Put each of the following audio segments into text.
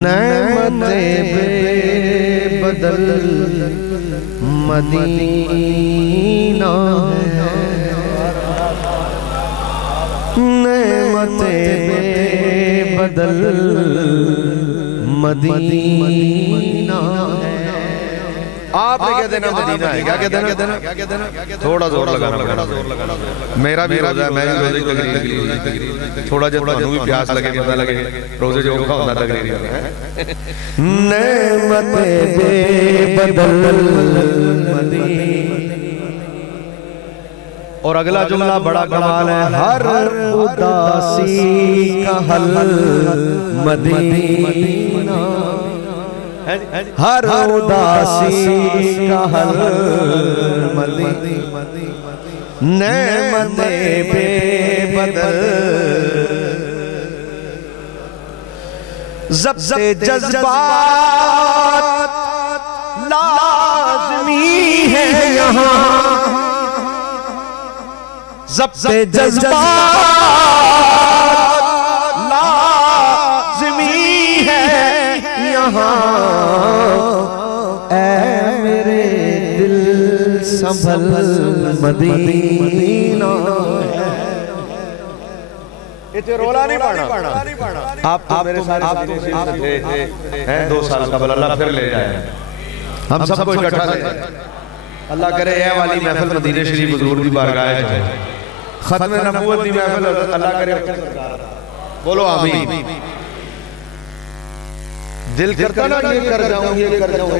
नेमतें बेबदल मदीना है, नेमतें बेबदल मदीना है। आपने क्या देना मदीना है, क्या देना, क्या देना, थोड़ा जोर लगाना, मेरा भी रोजा है, मैं भी रोजे की तकरीर, थोड़ा जब भी प्यास लगे पता लगे रोजे जो होगा होता तकरीर है। नेमतें बेबदल और अगला जुमला बड़ा कमाल है। हर उदासी का हल मदीना, हर उदासी का हल मदीना, नेमतें बेबदल ज़ब्ते जज्बात लाज़मी है यहाँ, ज़ब्ते जज्बात लाज़मी है यहाँ। ऐ मेरे दिल संभल मदीना, इतने रोला नहीं पड़ना। आप मेरे साथ हैं 2 साल कबल, अल्लाह फिर ले जाए हम सबको इकट्ठा ले। अल्लाह करे ये वाली महफिल मदीने शरीफ हुजूर की बारगाह है, खत्म नबूवत की महफिल अल्लाह करे। बोलो आमीन। दिल करता ना ये कर जाऊं, ये कर जाऊं,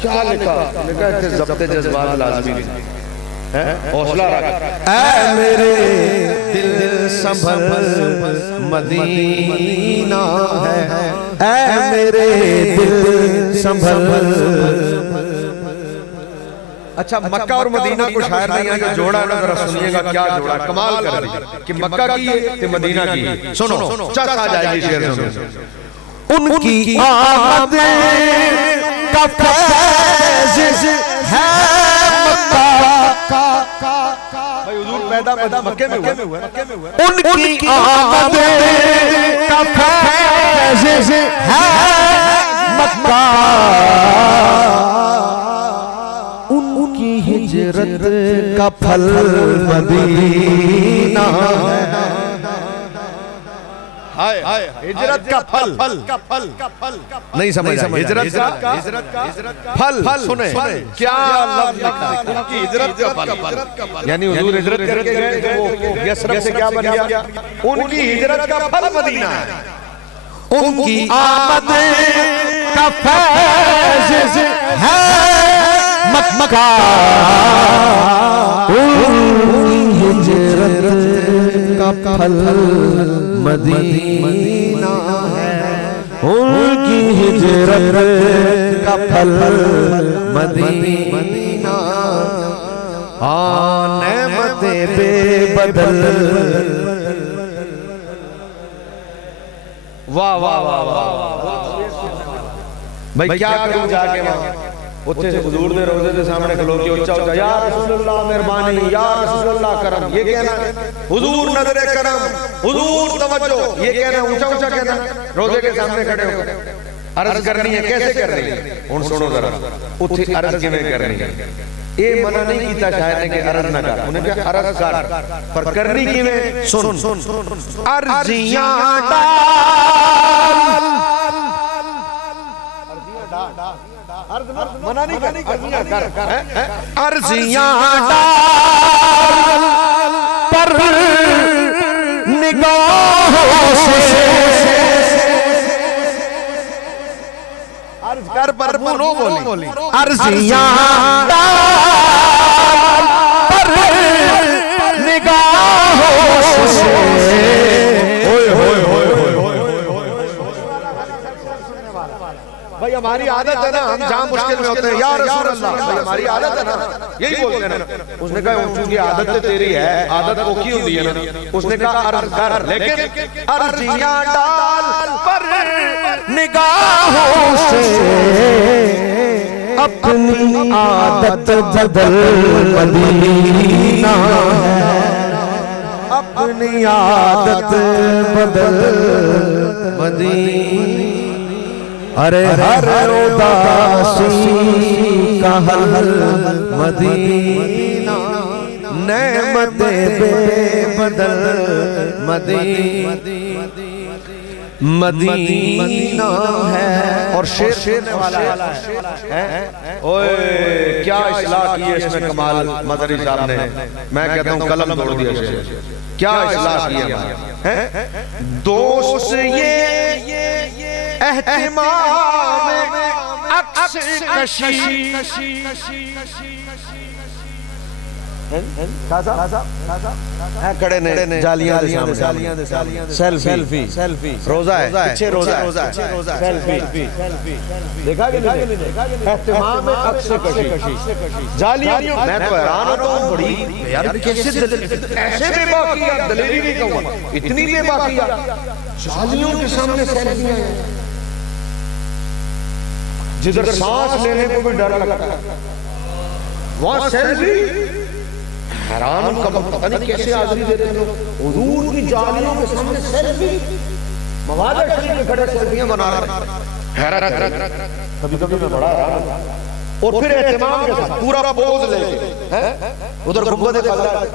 क्या लिखा, लिखा है ज़ब्ते जज्बात लाज़मी है, हौसला रख। ऐ मेरे दिल संभल मदीना है, ऐ मेरे दिल संभल। अच्छा, मक्का और मदीना को शायर ने यहाँ जो जोड़ा ना, जरा सुनिएगा क्या जोड़ा, कमाल कर दिया कि मक्का की है कि मदीना की है। सुनो चक आ जाएगी शेर सुनो। उनकी आमद का फैज़ है मक्का का, भाई हुजूर पैदा मक्के में हुआ, उनकी आमद का फैज़ है मक्का, उनकी हिजरत का फल मदीना है। हिजरत का फल नहीं समझ, हिजरत का फल सुने क्या लिखा, उनकी हिजरत का फल, यानी हुजूर हिजरत करके गए तो वो यसरब से क्या बन गया, उनकी हिजरत का फल मदीना है। उनकी आमद का फैज़ है मक्का, उनकी हिजरत का फल मदीना है, उनकी हिजरत का फल मदीना। नेमतें बेबदल, वाह वाह वाह वाह। भाई क्या करूं जाके वहां उत्थे हुजूर दे रोज़े दे सामने खलो के उच्चा उच्चा या रसूलुल्लाह मेहरबानी, या रसूलुल्लाह करम, ये कहना हुजूर नजरे करम, हुजूर तवज्जो, ये कहना ऊंचा ऊंचा कहना रोज़े के सामने खड़े होकर अर्ज करनी है। कैसे करनी है हुण सुनो जरा, उत्थे अर्ज किवें करनी है। ये मना नहीं कीता शायद ने कि अर्ज ना कर, उन्हें क्या अर्ज कर, पर करनी किवें सुन। अर्जियां डाल, मना नहीं कर, अर्जियां डाल पर निगाहों से, अर्ज कर पर नो बोली, अर्जियां डाल पर निगाहों से। भाई हमारी आदत है ना, हम जहाँ मुश्किल में होते हैं या रसूल अल्लाह, भाई हमारी आदत है ना, यही बोलते हैं ना। उसने कहा चूंकि आदत तेरी है, आदत ओखी होती है ना, उसने कहा अर्ज कर, लेकिन अर्जियां डाल पर निगाहों से अपनी आदत बदल मदीना है, अपनी आदत बदल मदीना। अरे हर उदासी का हल मदीना, नेमते बेबदल मदीना है। और शेर वाला है। ओए क्या इस्लाह की है इसमें कमाल मदरी साहब ने। मैं कहता हूँ कलम तोड़ दिया शेर। क्या इस्लाह की है। दोस्त ये एहतिमाम अक्स कशी खड़े ने जालियां दे सामने सेल्फी रोजा है पीछे रोजा सेल्फी देखा कि नहीं एहतिमाम अक्स कशी जालियां। मैं तो हैरान होता हूं बड़ी यार कैसे ऐसे बेबाकिया दलेरी नहीं कहूंगा इतनी बेबाकिया जालियों के सामने सेल्फियां हैं जिधर सांस लेने को भी डर लगता है वहां सेल्फी। हैरान का पता नहीं कैसे हाजिरी देते हैं लोग हुजूर की जालियों के सामने सेल्फी। मवाद शरीफ में खड़े सेल्फियां बना रहे हैं। कभी कभी मैं बड़ा हैरान और फिर एहतिमाम के साथ पूरा पोज लेके उधर गुब्बद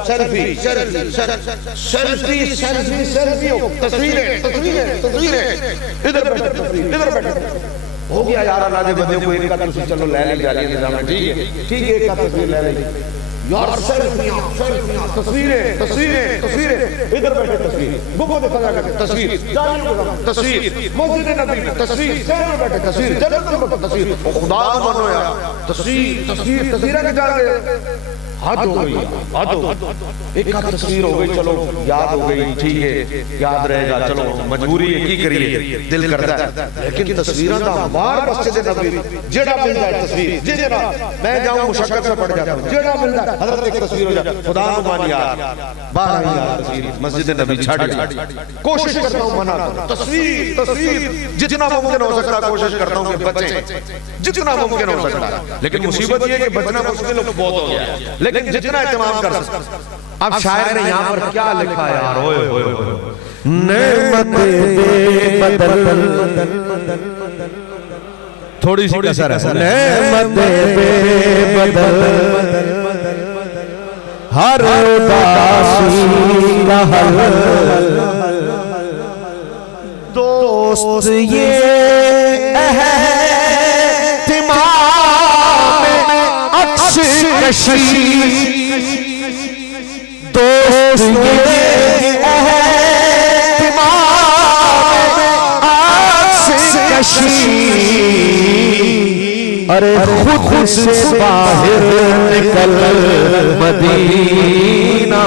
selfie selfie selfie selfie selfie तस्वीरें तस्वीरें तस्वीरें इधर बैठे हो गया यार अल्लाह के बंदे को एक का तुसी चलो ले ले जालियां निजाम ठीक है एक का तस्वीर ले ले यार सेल्फियां सेल्फियां तस्वीरें तस्वीरें तस्वीरें इधर बैठे तस्वीर गुब्बो देखा जाकर तस्वीर जालियों में तस्वीर मस्जिद नबी में तस्वीर शहर में बैठे तस्वीर जन्नत में तस्वीर खुदा मानो यार तस्वीर तस्वीर तस्वीरें के जा रहे हद हो गई हद हो एक का तस्वीर हो गई चलो याद हो गई ठीक है याद रहेगा चलो मजबूरी है की करिए दिल करता है लेकिन तस्वीरां दा बार मस्जिद नबी जेड़ा मिल जाए तस्वीर जेड़ा मैं जाऊं मुशक्कत से पड़ जाता हूं जेड़ा मिल जाए हजरत एक तस्वीर हो जाए खुदा को मान यार 12000 तस्वीर मस्जिद नबी छाड़ कोशिश करता हूं मना तस्वीर तस्वीर जितना मुमकिन हो सकता कोशिश करता हूं कि बचें जितना मुमकिन हो सकता लेकिन मुसीबत ये है कि बचना मुश्किल बहुत हो गया लेकिन जितना इत्तेमाम कर सकते। अब शायर ने यहाँ पर क्या लिखा यार ओए ओए नेमत बेबदल थोड़ी सी कसर है नेमत बेबदल हर उदासी का हल दोस्त ये कशी दोस्त ये कशी अरे खुद से बाहर निकल मदीना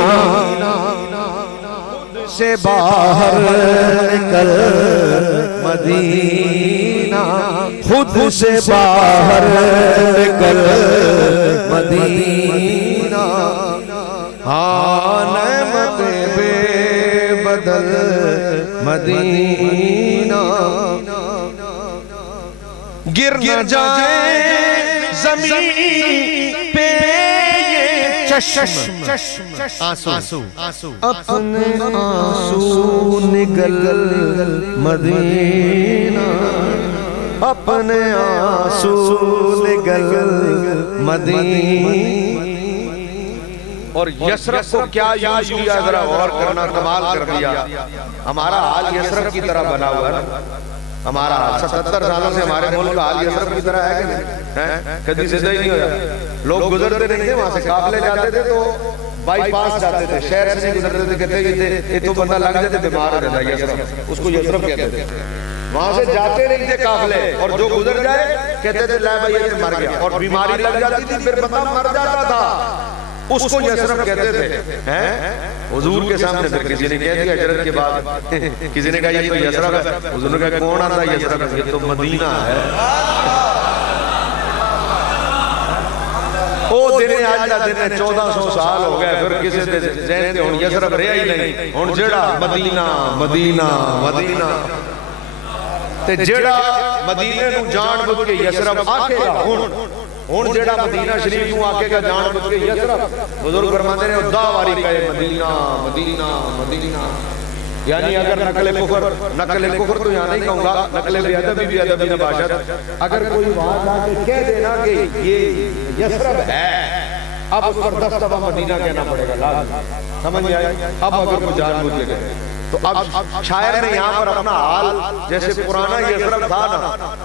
से बाहर निकल मदीना खुद से बाहर निकल मदीना हाँ नेमत बेबदल मदीना गिर न जाए जमीन पे ये चश्म आंसू अपने आंसू निगल मदीना अपने आंसू निगल मदीना। और यशरफ को क्या यूज किया जरा गौर करना कमाल कर दिया। हमारा हाल यशरफ की तरह बना हुआ है हमारा 77 सालों से हमारे मुल्क का हाल यशरफ की तरह है कि नहीं है कभी सीधा ही नहीं होया। लोग गुजरते नहीं थे वहां से काफले जाते थे तो बाईपास जाते थे शहर से गुजरते थे कहते ये तो बंदा लग जाते बीमार हो जाता है यशरफ उसको यशरफ कहते थे। वहां से जाते नहीं थे काफले और जो गुजर जाए कहते थे ला भाई ये मर गया और बीमारी लग जाती थी फिर बंदा मर जाता था उसको यशरफ कहते थे हैं। हुजूर के सामने फिर किसी ने कह दिया हिजरत के बाद किसी ने कहा ये तो यशरफ है हुजूर ने कहा कौन आता है यशरफ ये तो मदीना है। ओ दिन आज का दिन 1400 साल हो गए फिर किसी दे ज़हन ते हुन यशरफ रहा ही नहीं हुन जेड़ा मदीना मदीना मदीना ते जेड़ा मदीने नू जान बुझ के यशरफ आखेगा हुन जेड़ा मदीना शरीफ नू आखेगा जान बुझ के यशरफ बुजुर्ग फरमाते ने 10 वारी कहे मदीना मदीना मदीना यानी अगर नकल कुफर तो यहाँ नहीं कहूँगा, नकल बेअदबी नबाशत, अगर कोई वहाँ जाके कह देना कि ये यसरब है, अब उस पर 10 दफा मदीना कहना पड़ेगा, लाज़िम, समझ में आया। अब अगर कोई जानबूझ के गए तो अब शायर ने यहाँ पर अपना हाल, जैसे पुराना यसरब था ना,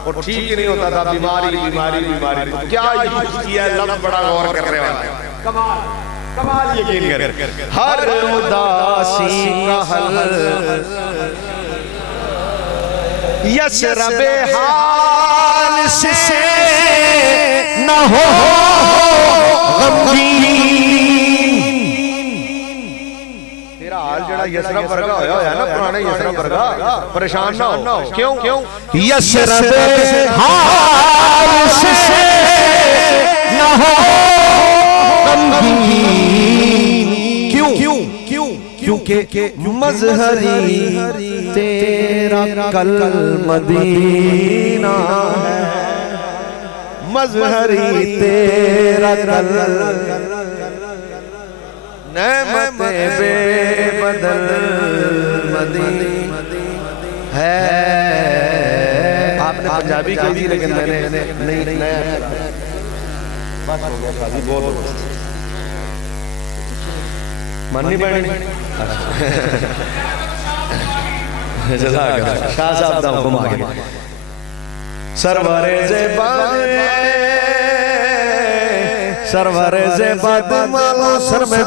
और ठीक ही नहीं होता था, बीमारी बीमारी बीमारी, तो क्या यूज़ किया है, लफ्ज़ बड़ा गौर करने वाला, कमाल कमाल यकीन कर। हर उदासी का हल यसरब हाल से न हो गमगीन। तेरा हाल जड़ा यसरब वर्गा होया है ना, पुराने यसरब वर्गा, परेशान ना हो। क्यों क्यों? यसरब हाल से न हो क्यों क्यों क्यों? क्योंकि मजहरी तेरा कल मदीना है, मजहरी तेरा कल नेमते बेबदल मदीना है। आपने पंजाबी कही थी लेकिन मैंने नहीं नया बस हो गया शादी बहुत माननी पड़ेगी। शाह साहब का हुक्म आ गया। सरवरे से बद मालो सर में